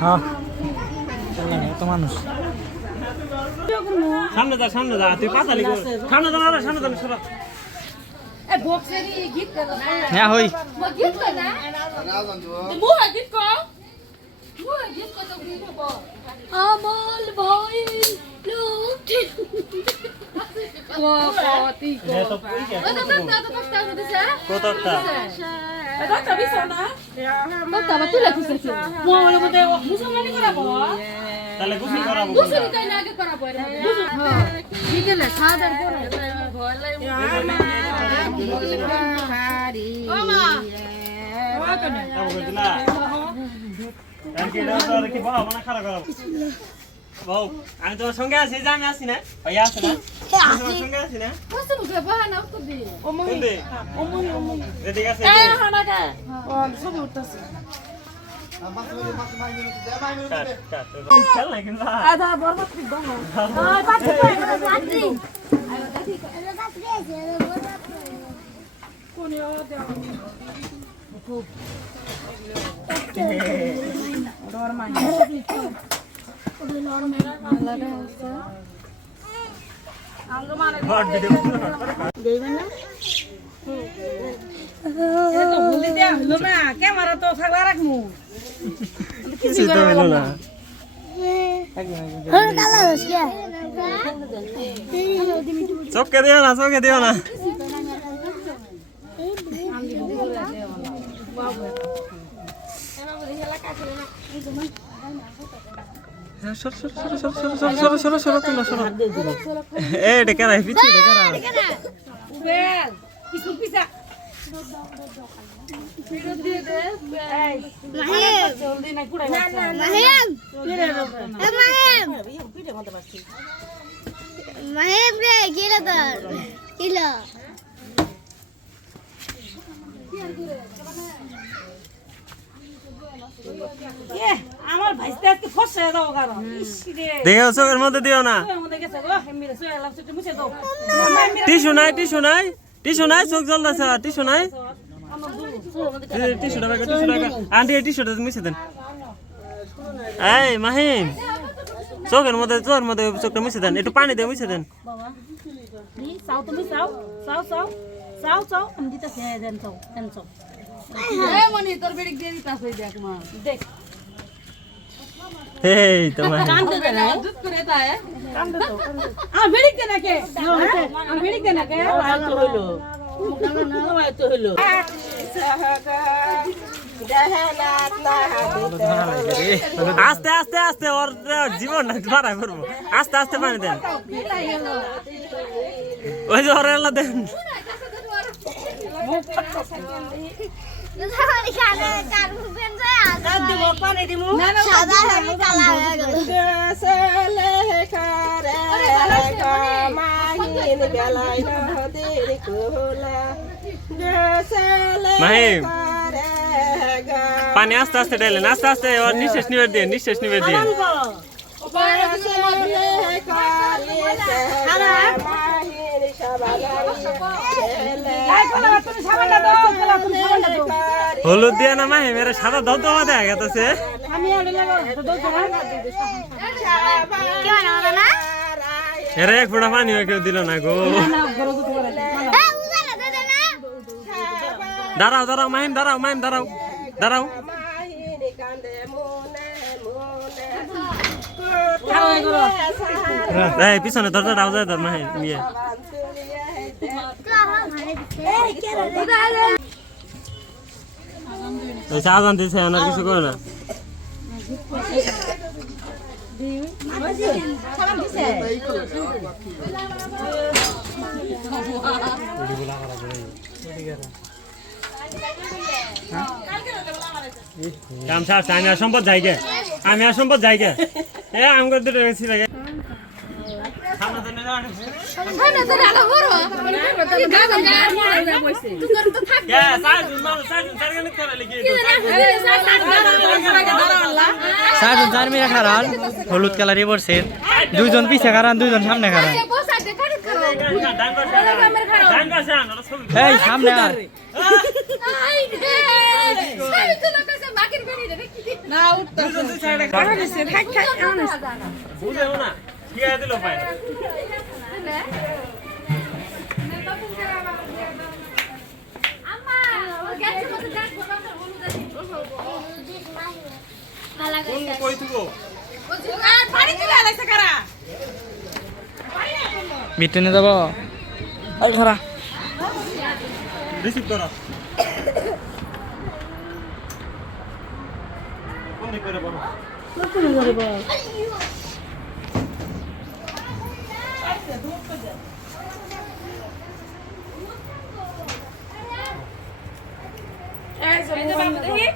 হ্যাঁ এত মানুষ সামনে যা তুই পাতালি কর সামনে যা সরা এ বক্সেরি গীত করো না হ্যাঁ হই গীত কর না মু গীত কর মু গীত কর তো গীত হবো আমল ভাই লোক কপতি কতটা এটা বিছনা কত বা তুই লিখিস মোর মধ্যে মুসলমানি করাবো তাহলে গোসল করাবো গোসল তাই না আগে করাবো গোসল হ্যাঁ বিকেলে খাওয়ার পরে ভয় ওমা ওয়া কেনে আবু দিলা কালকে দাও কি বাবা মনে খারাপ করাবো বাবু আমি তোমার সঙ্গে আছি যে আমি আসি না ভাইয়া আছে না তোমার সঙ্গে আছি না কষ্ট মুখে বাহানা উত্তর দি ওমন রেডি আছে এই হানাকা ও সব উঠতাছে চল না কিন্তু আধা বরবাদ ঠিক দাও ওই পাচ্ছি পাচ্ছি কোন ও দেও খুব ডর মান ওই লড় মেরা লাগা আছে আঙ্গ মানে দেবেন না এ তো ভুলি দেয়া হলো না ক্যামেরা তো থাকলা রাখমু কিছু তো হলো না চোখে দিও না আমার ভাইস্তে আজকে ফসে দাও কারণ দেখো চোখের মধ্যে দিও না টিস্যু নাই চোখ জ্বলতেছে টিস্যু নাই আন্টি এই টিস্যুটা মিশে দেন এই মাহিম চোখের মধ্যে চোখটা মিশে দেন একটু পানি দিয়ে মিশে দেন এই তোমার আস্তে আস্তে আস্তে ওর জীবন মারা করবো আস্তে আস্তে পানি দেন ওই যে ওর এলা দেন মাহিম পানি আস্তে আস্তে ঢেলেন আস্তে আস্তে ওর নিঃশ্বাস নিবে দিয়ে হলুদ দিয়ে না মাহিম এর সাদা দবদবা দেখা গেছে এর এক ফোঁটা পানি কেউ দিল না গো দাঁড়াও মাহিম দাঁড়াও এই পিছনে দরজা যায় তোর মাহিম ইয়ে আজান দিছে ওনার কিছু করে না কাম সার আমি আর সম্পদ যাই গে এ আম করে দিতে গেছি লাগে হলুদ কালারই পড়ছে দুইজন পিছে খারান দুইজন সামনে খারান এই সামনে আর না উঠতে দুজন দুই সাইডে বুঝেও না ঠিক আছে দিল পায় কোন কই তুগো মিটনে যাব ওই ঘরা রিসিভ করো কোন দিক করে বলো এই যে